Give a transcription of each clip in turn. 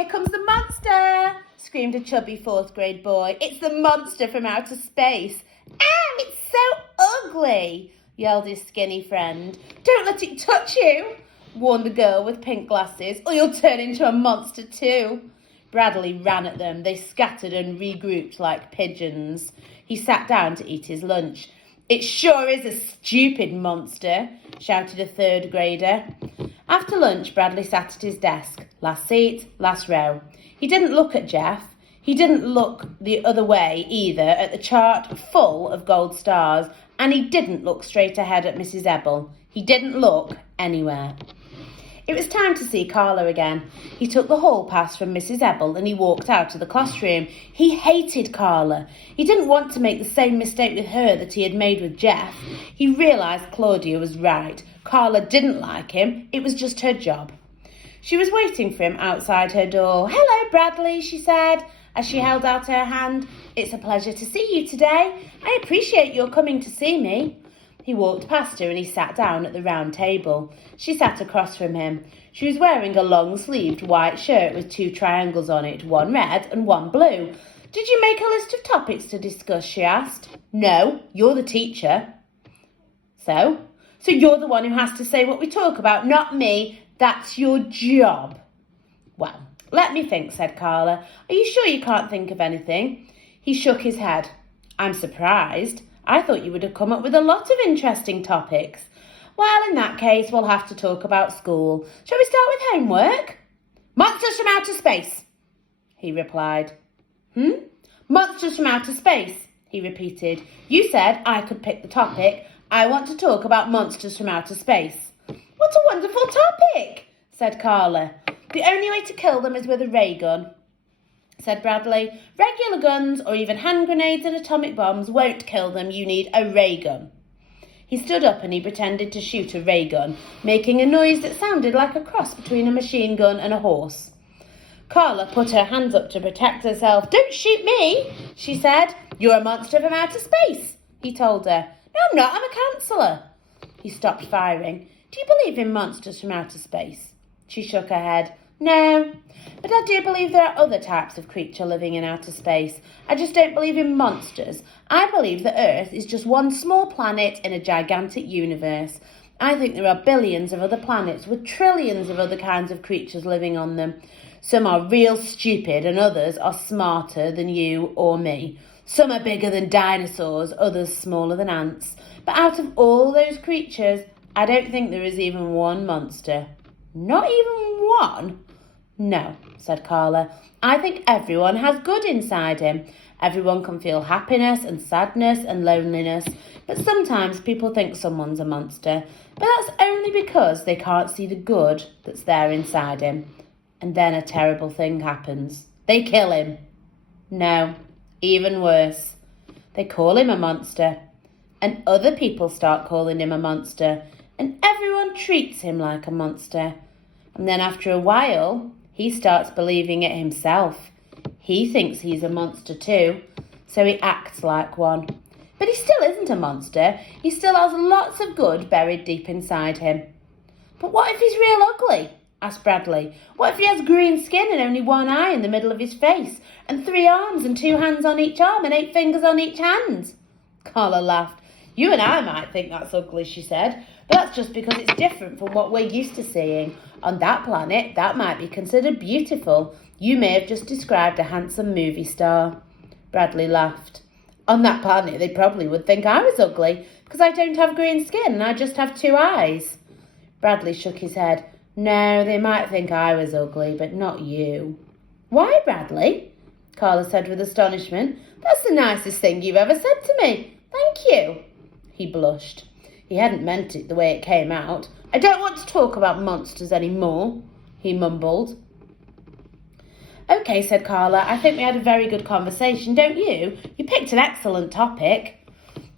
here comes the monster, screamed a chubby fourth grade boy. It's the monster from outer space. Ow, it's so ugly, yelled his skinny friend. Don't let it touch you, warned the girl with pink glasses, or you'll turn into a monster too. Bradley ran at them. They scattered and regrouped like pigeons. He sat down to eat his lunch. It sure is a stupid monster, shouted a third grader. After lunch, Bradley sat at his desk. Last seat, last row. He didn't look at Jeff. He didn't look the other way either at the chart full of gold stars, and he didn't look straight ahead at Mrs. Ebble. He didn't look anywhere. It was time to see Carla again. He took the hall pass from Mrs. Ebble and he walked out of the classroom. He hated Carla. He didn't want to make the same mistake with her that he had made with Jeff. He realised Claudia was right. Carla didn't like him. It was just her job. She was waiting for him outside her door. Hello, Bradley, she said, as she held out her hand. It's a pleasure to see you today. I appreciate your coming to see me. He walked past her and he sat down at the round table. She sat across from him. She was wearing a long-sleeved white shirt with 2 triangles on it, one red and one blue. Did you make a list of topics to discuss, she asked. No, you're the teacher. So you're the one who has to say what we talk about, not me. That's your job. Well, let me think, said Carla. Are you sure you can't think of anything? He shook his head. I'm surprised. I thought you would have come up with a lot of interesting topics. Well, in that case, we'll have to talk about school. Shall we start with homework? Monsters from outer space, he replied. Monsters from outer space, he repeated. You said I could pick the topic. I want to talk about monsters from outer space. What a wonderful topic, said Carla. The only way to kill them is with a ray gun, said Bradley. Regular guns or even hand grenades and atomic bombs won't kill them. You need a ray gun. He stood up and he pretended to shoot a ray gun, making a noise that sounded like a cross between a machine gun and a horse. Carla put her hands up to protect herself. Don't shoot me, she said. You're a monster from outer space, he told her. No, I'm not. I'm a counsellor. He stopped firing. Do you believe in monsters from outer space? She shook her head. No, but I do believe there are other types of creature living in outer space. I just don't believe in monsters. I believe that Earth is just one small planet in a gigantic universe. I think there are billions of other planets with trillions of other kinds of creatures living on them. Some are real stupid and others are smarter than you or me. Some are bigger than dinosaurs, others smaller than ants. But out of all those creatures, I don't think there is even one monster. Not even one? No, said Carla. I think everyone has good inside him. Everyone can feel happiness and sadness and loneliness, but sometimes people think someone's a monster. But that's only because they can't see the good that's there inside him. And then a terrible thing happens. They kill him. No, even worse. They call him a monster. And other people start calling him a monster. And everyone treats him like a monster. And then after a while, he starts believing it himself. He thinks he's a monster too, so he acts like one. But he still isn't a monster. He still has lots of good buried deep inside him. But what if he's real ugly? Asked Bradley. What if he has green skin and only one eye in the middle of his face, and 3 arms and 2 hands on each arm and 8 fingers on each hand? Carla laughed. You and I might think that's ugly, she said, but that's just because it's different from what we're used to seeing. On that planet, that might be considered beautiful. You may have just described a handsome movie star. Bradley laughed. On that planet, they probably would think I was ugly, because I don't have green skin and I just have 2 eyes. Bradley shook his head. No, they might think I was ugly, but not you. Why, Bradley? Carla said with astonishment. That's the nicest thing you've ever said to me. Thank you. He blushed. He hadn't meant it the way it came out. I don't want to talk about monsters anymore, he mumbled. OK, said Carla. I think we had a very good conversation, don't you? You picked an excellent topic.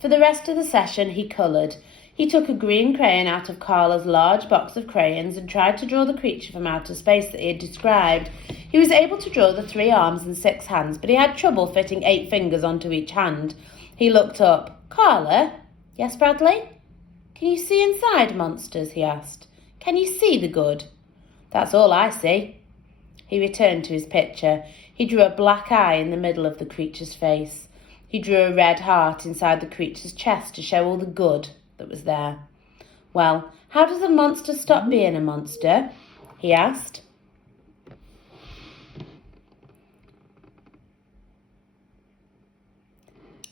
For the rest of the session, he coloured. He took a green crayon out of Carla's large box of crayons and tried to draw the creature from outer space that he had described. He was able to draw the 3 arms and 6 hands, but he had trouble fitting 8 fingers onto each hand. He looked up. Carla? Yes, Bradley? Can you see inside monsters? He asked. Can you see the good? That's all I see. He returned to his picture. He drew a black eye in the middle of the creature's face. He drew a red heart inside the creature's chest to show all the good that was there. "Well, how does a monster stop being a monster?" he asked.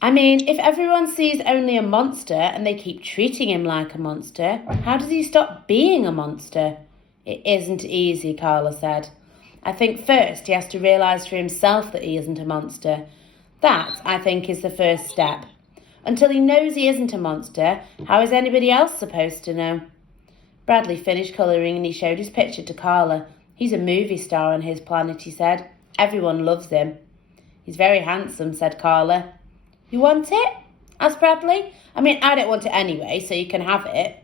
I mean, if everyone sees only a monster and they keep treating him like a monster, how does he stop being a monster? "It isn't easy," Carla said. "I think first he has to realise for himself that he isn't a monster. That, I think, is the first step. Until he knows he isn't a monster, how is anybody else supposed to know?" Bradley finished colouring and he showed his picture to Carla. "He's a movie star on his planet," he said. "Everyone loves him." "He's very handsome," said Carla. "You want it?" asked Bradley. "I mean, I don't want it anyway, so you can have it."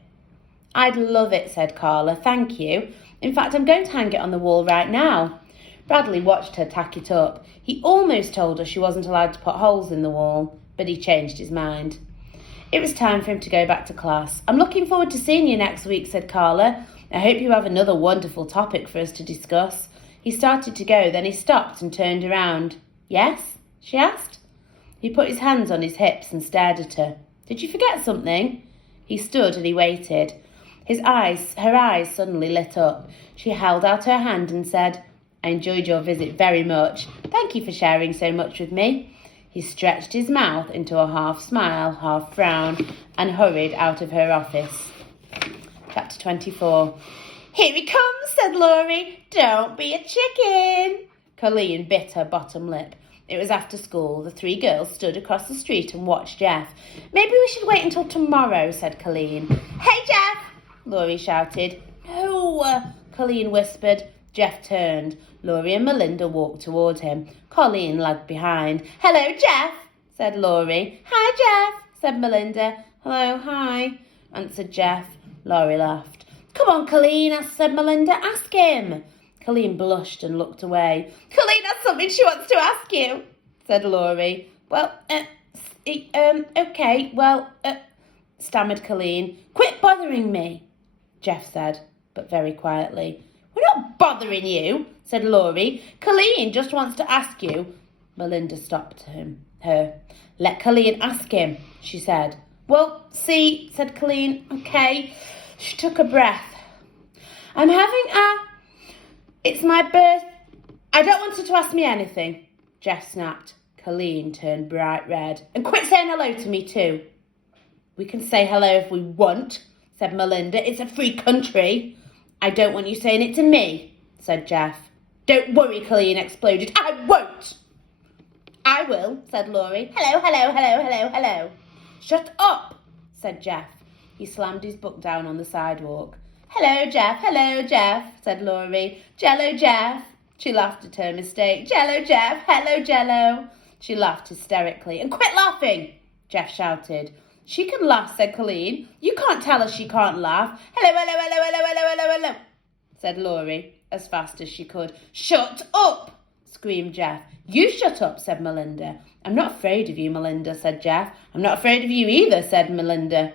"I'd love it," said Carla. "Thank you. In fact, I'm going to hang it on the wall right now." Bradley watched her tack it up. He almost told her she wasn't allowed to put holes in the wall, but he changed his mind. It was time for him to go back to class. "I'm looking forward to seeing you next week," said Carla. "I hope you have another wonderful topic for us to discuss." He started to go, then he stopped and turned around. "Yes?" she asked. He put his hands on his hips and stared at her. "Did you forget something?" He stood and he waited. Her eyes suddenly lit up. She held out her hand and said, "I enjoyed your visit very much. Thank you for sharing so much with me." He stretched his mouth into a half smile, half frown, and hurried out of her office. Chapter 24. "Here he comes," said Laurie. "Don't be a chicken." Colleen bit her bottom lip. It was after school. The three girls stood across the street and watched Jeff. "Maybe we should wait until tomorrow," said Colleen. "Hey, Jeff!" Laurie shouted. "No," Colleen whispered. Jeff turned. Laurie and Melinda walked toward him. Colleen lagged behind. "Hello, Jeff," said Laurie. "Hi, Jeff," said Melinda. "Hello, hi," answered Jeff. Laurie laughed. "Come on, Colleen," said Melinda. "Ask him." Colleen blushed and looked away. "Colleen has something she wants to ask you," said Laurie. Okay, stammered Colleen. "Quit bothering me," Jeff said, but very quietly. "We're not bothering you," said Laurie. "Colleen just wants to ask you." Melinda stopped her. "Let Colleen ask him," she said. "Well, see," said Colleen. "Okay." She took a breath. It's my birth. "I don't want her to ask me anything," Jeff snapped. Colleen turned bright red. "And quit saying hello to me too." "We can say hello if we want," said Melinda. "It's a free country." "I don't want you saying it to me," said Jeff. "Don't worry," Colleen exploded. "I won't." "I will," said Laurie. "Hello, hello, hello, hello, hello." "Shut up," said Jeff. He slammed his book down on the sidewalk. Hello, Jeff, said Laurie. "Jello, Jeff." She laughed at her mistake. "Jello, Jeff. Hello, Jello." She laughed hysterically. "And quit laughing," Jeff shouted. "She can laugh," said Colleen. "You can't tell her she can't laugh." "Hello, hello, hello, hello, hello, hello, hello," said Laurie, as fast as she could. "Shut up," screamed Jeff. "You shut up," said Melinda. "I'm not afraid of you, Melinda," said Jeff. "I'm not afraid of you either," said Melinda.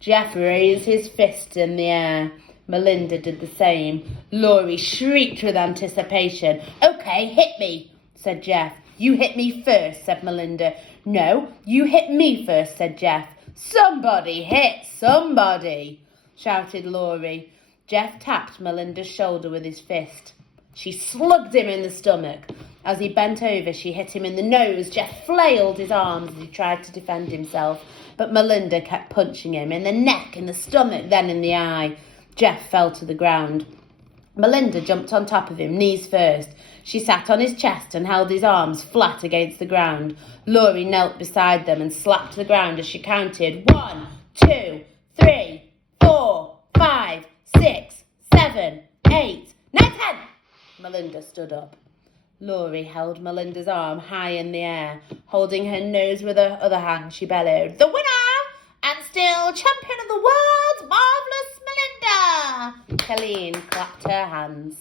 Jeff raised his fist in the air. Melinda did the same. Laurie shrieked with anticipation. "Okay, hit me," said Jeff. "You hit me first," said Melinda. "No, you hit me first," said Jeff. "Somebody hit somebody," shouted Laurie. Jeff tapped Melinda's shoulder with his fist. She slugged him in the stomach. As he bent over, she hit him in the nose. Jeff flailed his arms as he tried to defend himself, but Melinda kept punching him in the neck, in the stomach, then in the eye. Jeff fell to the ground. Melinda jumped on top of him, knees first. She sat on his chest and held his arms flat against the ground. Laurie knelt beside them and slapped the ground as she counted 1, 2, 3, 4, 5, 6, 7, 8, 9, 10. Melinda stood up. Laurie held Melinda's arm high in the air. Holding her nose with her other hand, she bellowed, "The winner and still champion of the world, Marvellous Melinda!" Colleen clapped her hands.